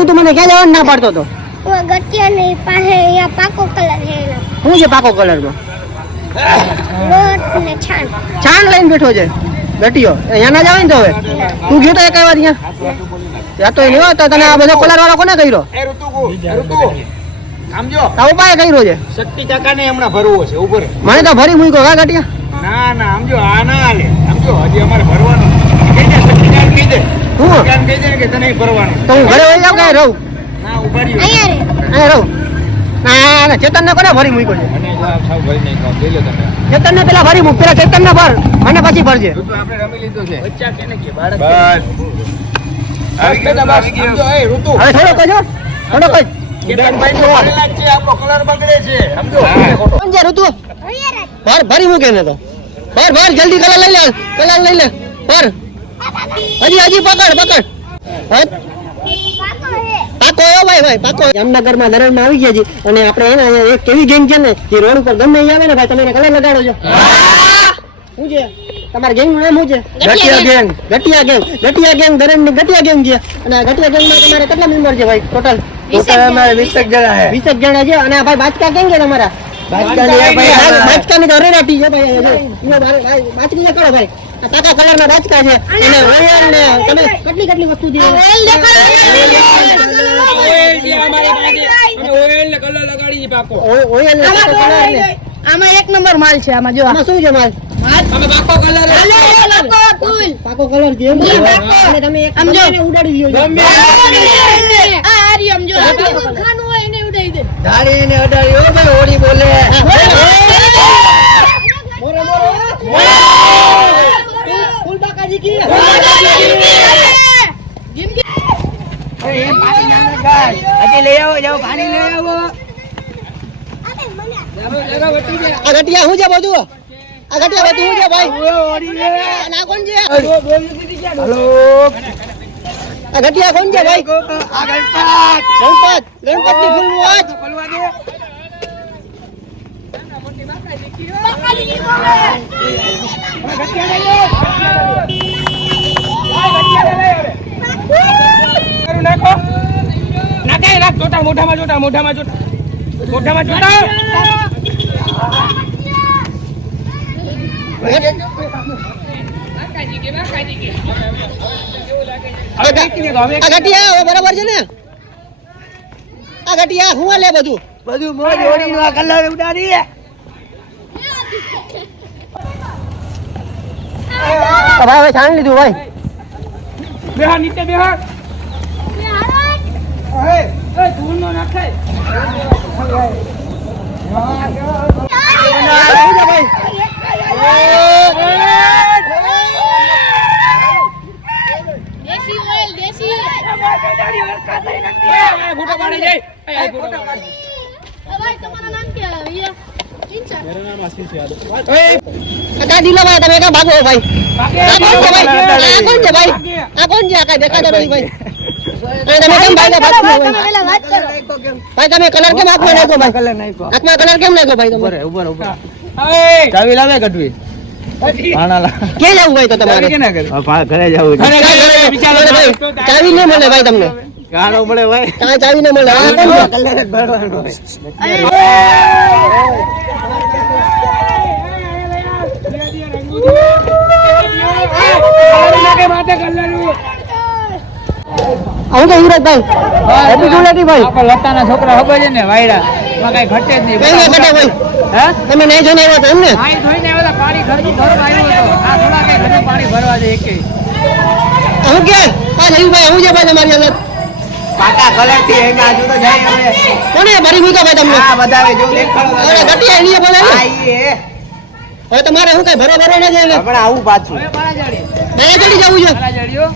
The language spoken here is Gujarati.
તું તો મને ક્યાં જવાનું ના પાડતો તો? ગટિયાની પાસે અહીંયા પાકો કલર છે. શું છે પાકો કલર માં? લોટ ને છાણ. છાણ લઈને બેઠો છે ગટિયો. અહીંયા ના જવાય ને તો હવે તું ગયો તો એક વાર અહીંયા ત્યાં તો નહીં તો તને આ બધો કલર વાળો કોને કર્યો? તારો પાસે કર્યો છે. શક્તિ કાકા ને હમણાં ભરવો છે ઉપર. મને તો ભરી મૂક્યો કા ગટિયા. ના ના સમજો આ ના હાલે સમજો હજી અમારે ભરવાનું કહી દે શક્તિકાન કહી દે હું શક્તિકાન કહી દે કે તને ભરવાનું તો હું ઘરે વહી જાઉં કે રહું? ના ઉભા રહ્યો અહીંયા રહું. ના ચેતન ને કોને ભરી મૂક્યો છે? અને સાવ ભરી નહીં કામ લઈ લો તમે ચેતન ને પેલા ભરી મૂક. પેલા ચેતન ને ભર મને પછી ભરજે. તો આપણે રમી લીધો છે બચ્ચા કેને કે બાળક બસ આવી ગયો બસ સમજો એ ઋતુ હવે થોડો કજો થોડો કજ. કેતનભાઈ નો હાલના છે આપણો કલર બગડે છે સમજો કોણ છે ઋતુ? ભર ભરી મૂકે ને તો ભર ભર જલ્દી કલર લઈ લે ભર હજી પકડ પાકો ભાઈ પાકો. જામનગરમાં ધરણમાં આવી ગયા છે અને આપણે એને એક કેવી ગેંગ છે ને જે રોડ ઉપર ગમે આવે ને ભાઈ તમે એને કલર લગાડો છો. શું છે તમારા ગેંગ નું નામ શું છે? ગટિયા ગેંગ ધરણની ગટિયા ગેંગ છે. અને આ ગટિયા ગેંગમાં તમારે કેટલા મેમ્બર છે ભાઈ ટોટલ? ટોટલ અમારે 20 જણા છે 20 જણા છે. અને આ ભાઈ બાચકા કેમ છે તમારા? બાચકાની તો અરેરાટી છે ભાઈ. બાચકી ને કરો ભાઈ કાકા કલર ના બાચકા છે. અને ઓઇલ ને તમે કેટલી વસ્તુ છે? ઓઇલ ને કલર ને આમાં એક નંબર માલ છે. આમાં જો આમાં શું છે માલ? પાકો કલર છે. અને તમે એક ગમે ઉડાડી દો છો. ખાનું હોય એને ઉડાડી દે. ધાડી ને અડાડી ઓ ભાઈ હોડી બોલે મોરે ફૂલ બાકાજી કી એ પાણી ના ગાય હજી લઈ આવો જાઓ પાણી લઈ આવો આ ગટિયા હું છે બધું? આ ગટિયા બધું હું છે ભાઈ? આ કોણ છે? હલો આ ગટિયા કોણ છે ભાઈ? આ ગણપત ગણપત ની ફૂલ વોચ. બોલવા દે નાખો નાખે નાખ જોટા મોઢામાં જોટા આ ગટિયા બરાબર છે ને? આ ગટિયા હું લે બધું મોજ હોડી નો કલર ઉડાડી ભાઈ હવે છાણ લીધું ભાઈ. બેહાર નીચે બેહાર એ ધૂળ નો નાખે દેશી ઓઇલ દેશી ફોટો પાડી જાય ભાઈ તમારું નામ કે ઇન્ચાર્જ દીલા ભાઈ તમે ક્યાં ભાગો ભાઈ? કોણ છે ભાઈ? આ કોણ છે? આ કઈ દેખાતો નથી ભાઈ. તમે કેમ ભાઈ ભાઈ તમે કલર કેમ હાથમાં નાખો ભાઈ? કલર નાખ્યો હાથમાં કલર કેમ નાખો ભાઈ તમે? ઉપર ચાવી લાવે કટવી પાણાલા ક્યાં જવું ભાઈ તો તમારે? ઘરે જવું છે ચાવી નહીં મળે ભાઈ તમને. ગાણો મળે ભાઈ ચાવી નહીં મળે. આ કોણ છે? કલર જ ભરવાનો હું તો યુવરાજભાઈ હેપી ધૂળેટી ભાઈ. લતાના છોકરા ખબર છે ને વાયડા માં કઈ ઘટે જ નહીં કઈ ના ઘટે ભાઈ. હે તમે નહીં જોઈને આવ્યા હતા એમ ને? પાણી ધોઈને આવ્યા પાણી ઘરનું ભરવા આવ્યો હતો આ થોડા કઈ ઘરે પાણી ભરવા દે એકે હું કે આ જયુભાઈ હું છે ભાઈ તમારી અંદર પાકા કલર થી એના જો તો જાય હવે કોને ભરી મૂક્યા ભાઈ તમને? આ બધાવે જો દેખાડો અરે ગટિયા એની બોલે ને. આ ઈ હવે તમારે શું કઈ ભરો ના જાય ને? હમણાં આવું પાછું ચડી જવું છે. જડિયો